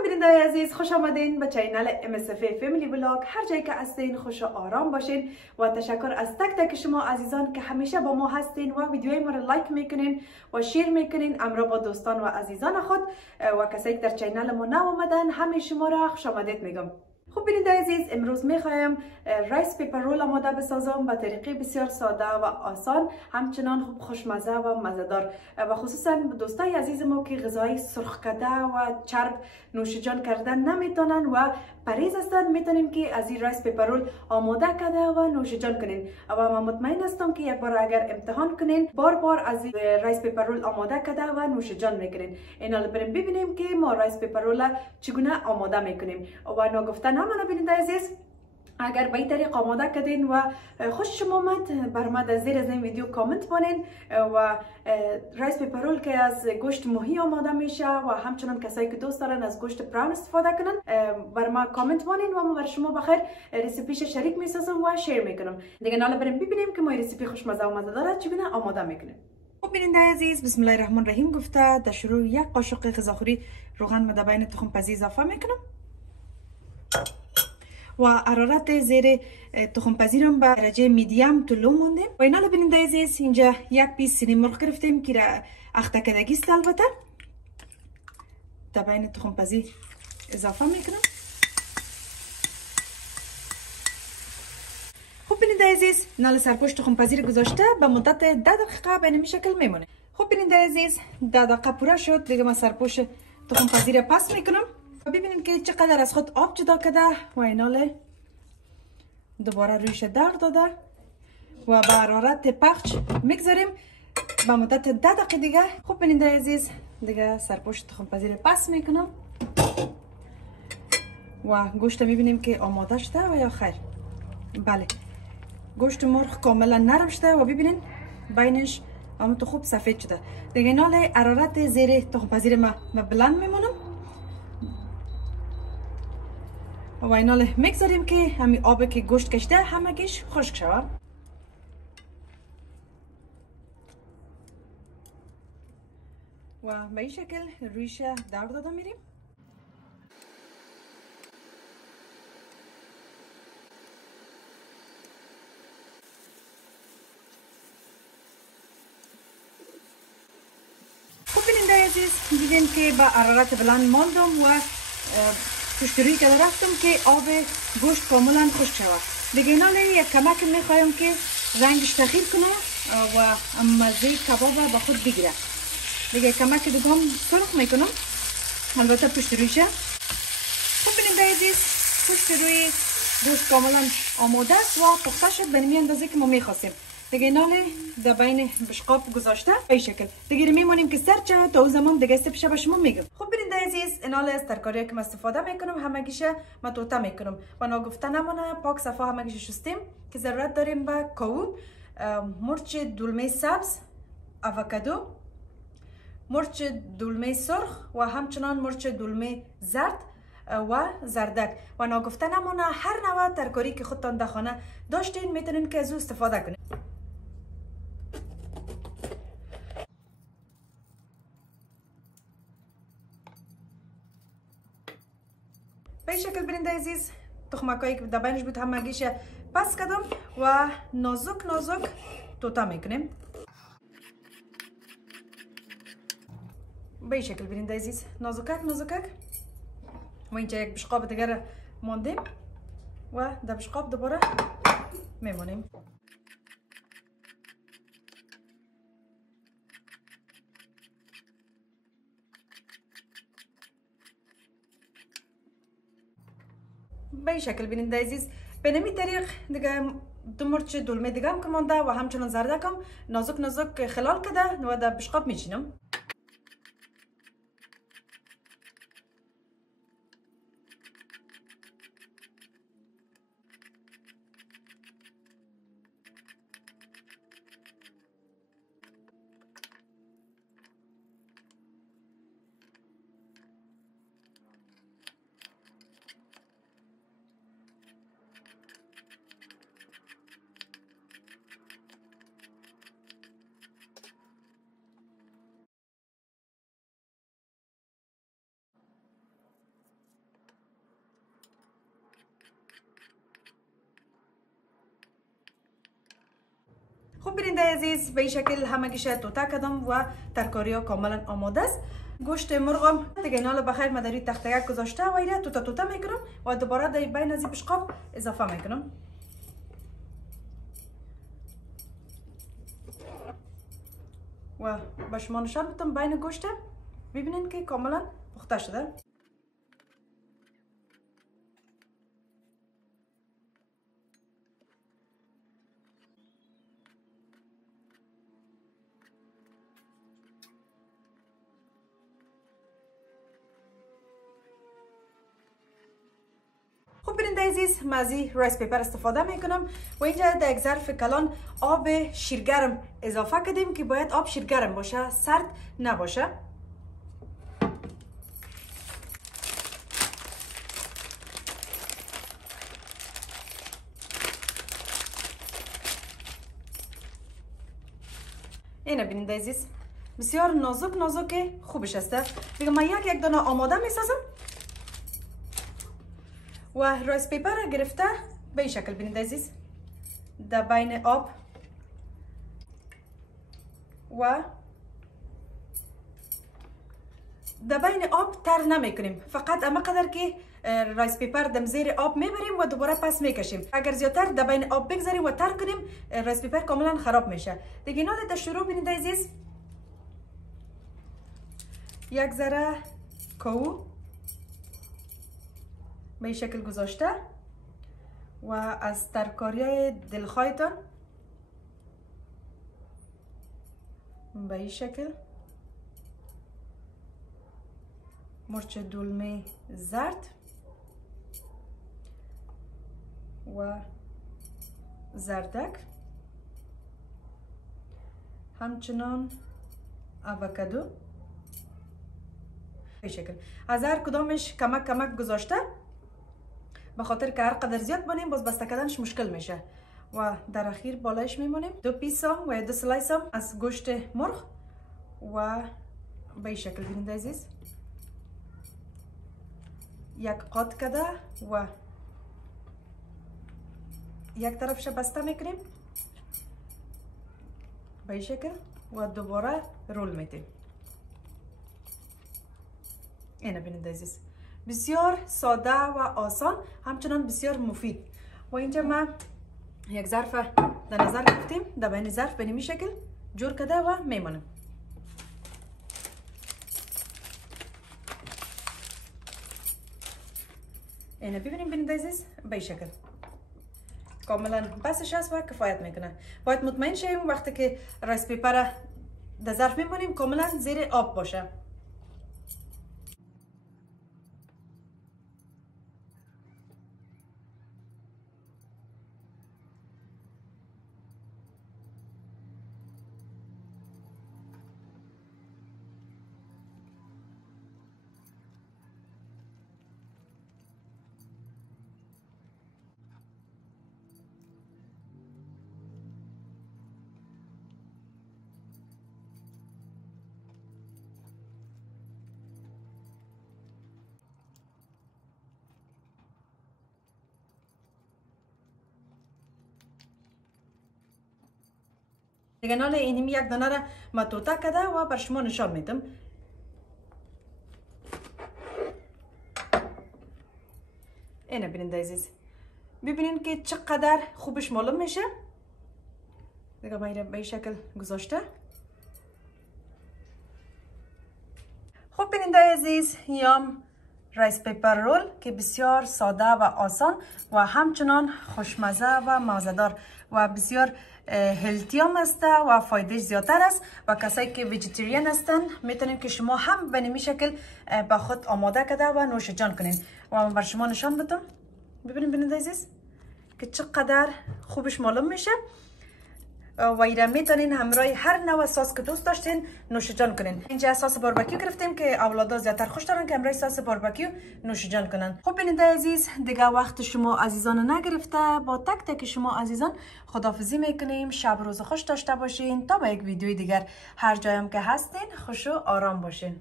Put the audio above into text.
سلام بینندگان عزیز، خوش آمدین به چینل MSF فامیلی بلاگ. هر جایی که هستین خوش و آرام باشین و تشکر از تک تک شما عزیزان که همیشه با ما هستین و ویدیوهای ما رو لایک میکنین و شیر میکنین امرا با دوستان و عزیزان خود و کسایی که در چینل ما نو آمدن همه شما را خوش آمدید میگم. خب بیننده عزیز، امروز میخوایم رایس پیپر رول آماده بسازم به طریقه بسیار ساده و آسان، همچنان خوب خوشمزه و مزهدار و خصوصا دوستای عزیز ما که غذای سرخ کرده و چرب نوشیجان کردن نمیتونن و پریز هستن، میتونیم که از این رایس پیپر رول آماده کرده و نوشیجان کنین و من مطمئن هستم که یک بار اگر امتحان کنین بار از رایس پیپر رول آماده کرده و نوشیجان میکنین. اینا رو بریم ببینیم که ما رایس پیپر رول چگونه آماده میکنیم و نگفتن همه بیننده عزیز، اگر به این طریق آماده کردین و خوششون آمد بر ما زیر از این ویدیو کامنت کنین و رایس پیپر رول که از گوشت ماهی آماده میشه و همچنان کسایی که دوست دارن از گوشت براون استفاده کنن بر ما کامنت کنین و ما بر شما بخیر رسیپیش شریک میسازم و شیر میکنم. دیگه حالا بریم ببینیم که ما رسیپی خوشمزه و مزه‌دار چگونه آماده میکنیم. خب بیننده عزیز، بسم الله الرحمن الرحیم گفته در شروع یک قاشق غذاخوری روغن مدبین تخم پزی اضافه میکنم و حرارت زیر تخم پزیرم به درجه میدیم تو لو مونده و اینا ببینید عزیز، اینجا یک پیس سینه مرغ گرفتیم که را اخته کدگی است. البته تبین تخم پزی اضافه میکنم. خب ببینید عزیز، نال سرپوش تخم پزیر گذاشته به مدت 10 دقیقه به این شکل میمونه. خب ببینید عزیز، 10 دقیقه پوره شد. دیگه من سرپوش تخم پزیر پس میکنم و ببینید که چقدر از خود آب جدا کرده و ایناله دوباره رویش در داده و به حرارت پخش میگذاریم به مدت 10 دقیقه دیگه. خب ببینید عزیز، دیگه سرپوش تخم پزیر پس میکنم و گوشت میبینیم که آماده شده و یا خیر. بله، گوشت مرغ کاملا نرم شده و ببینید بینش تو خوب سفید شده. دیگه ایناله حرارت زیر تخم پزیر ما بلند میمونم و اینا میگذاریم که همین آبی که گوشت کشیده همگیش خشک شود و به این شکل رویش در داده میریم. خب ببینید عزیز، دیدین که با حرارت بلند ماندم و پشت روی که رفتم که آب گوشت کاملا خشک شود. دیگه اینا یک کمک میخوایم که رنگش تغییر کنه و مزه کباب به خود بگیره. دیگه کمک دیگه هم سرخ میکنم، البته پشت رویشه. خب ببینید عزیز، پشت روی گوشت کاملا آماده است و پخته شد به این اندازه که ما میخواستیم. دیگه اینا در بین بشقاب گذاشته به این شکل. دیگه میمونیم که سر چه تا اون زمان دیگه استپشه به شما میگم. خب ببینید عزیز، اینا از ترکاری که من استفاده میکنم همگیشه من توته میکنم و نگفته نمونه پاک صفا همگیش شستیم که ضرورت داریم به کاهو، مرچ دلمه سبز، آووکادو، مرچ دلمه سرخ و همچنان مرچ دلمه زرد و زردک و نگفته نمونه هر نوع ترکاری که خودتان در خانه داشتین میتونین که از او استفاده کنین. به این شکل ببینید عزیز، تخمکایی که دبنش بود همگیش پس کردم و نازک توتا میکنیم. به این شکل ببینید عزیز، نازکک و اینجا یک بشقاب دیگر ماندیم و در بشقاب دوباره میمونیم. به این شکل ببینید عزیز، به نمی طریق دیگه دو مرچ دلمه دیگه هم که مانده و همچنان زردک هم نازک خلال کرده و در بشقاب میچینم. خب بیننده عزیز به این شکل همگیش توتا کردم و ترکاری ها کاملا آماده است. گوشت مرغم دیگه نال بخیر مداری تختگک گذاشته و ایره توتا میکنم و دوباره در بین از پیشقاب اضافه میکنم. و به شما نشان میدم بین گوشت ببینین که کاملا پخته شده. خب بیننده عزیز من از رایس پیپر استفاده میکنم و اینجا در یک ظرف کلان آب شیرگرم اضافه کردیم که باید آب شیرگرم باشه، سرد نباشه. اینه بیننده عزیز بسیار نازک خوبش است. دیگه من یک دانه آماده میسازم و رایس پیپر را گرفته به این شکل بیننده عزیز در بین آب و در بین آب تر نمی کنیم، فقط اما قدر که رایس پیپر دم زیر آب میبریم و دوباره پس میکشیم. اگر زیادتر در بین آب بگذاریم و تر کنیم رایس پیپر کاملا خراب میشه. دیگه اینا در شروع بیننده عزیز یک ذره کاهو به این شکل گذاشته و از ترکاری دلخواهتان به این شکل مرچ دلمه زرد و زردک، همچنان آووکادو به این شکل از هر کدامش کمک گذاشته، به خاطر که هر قدر زیاد بانیم باز بسته کردنش مشکل میشه. و در اخیر بالایش میمونیم 2 پیس و 2 سلایس از گوشت مرغ و به این شکل بیننده عزیز یک قاط کرده و یک طرفش بسته میکنیم به این شکل و دوباره رول میتیم. اینه بیننده عزیز بسیار ساده و آسان، همچنان بسیار مفید. و اینجا ما یک ظرف در نظر گرفتیم، در بین ظرف به این شکل جور کرده و میمونیم. اینه ببینیم بیننده عزیز به این شکل کاملا بسش است و کفایت میکنه. باید مطمئن شویم وقتی که رایس پیپر در ظرف میمونیم کاملا زیر آب باشه. دیگه نال اینمی یک دانه را ما توتا کرده و بر شما نشان میدم. اینه بیننده عزیز ببینین که چقدر خوبش معلوم میشه. دیگه ما اینو به این شکل گذاشته. خب بیننده عزیز یام رایس پیپر رول که بسیار ساده و آسان و همچنان خوشمزه و مزه‌دار و بسیار هلتی هم است و فایده زیادتر است و کسایی که ویجیتریان هستن میتونین که شما هم به نمی شکل با خود آماده کرده و نوش جان کنین. و من بر شما نشان بدم ببینید بیننده عزیز که چقدر خوبش معلوم میشه و ایره میتونین همراه هر نوع سس که دوست داشتین نوش جان کنین. اینجا سس باربیکیو گرفتیم که اولادا زیادتر خوش دارن که همراه سس باربیکیو نوش جان کنن. خب بیننده عزیز دیگه وقت شما عزیزان نگرفته، با تک تک شما عزیزان خداحافظی میکنیم. شب روز خوش داشته باشین تا با یک ویدیوی دیگر. هر جایم که هستین خوش و آرام باشین.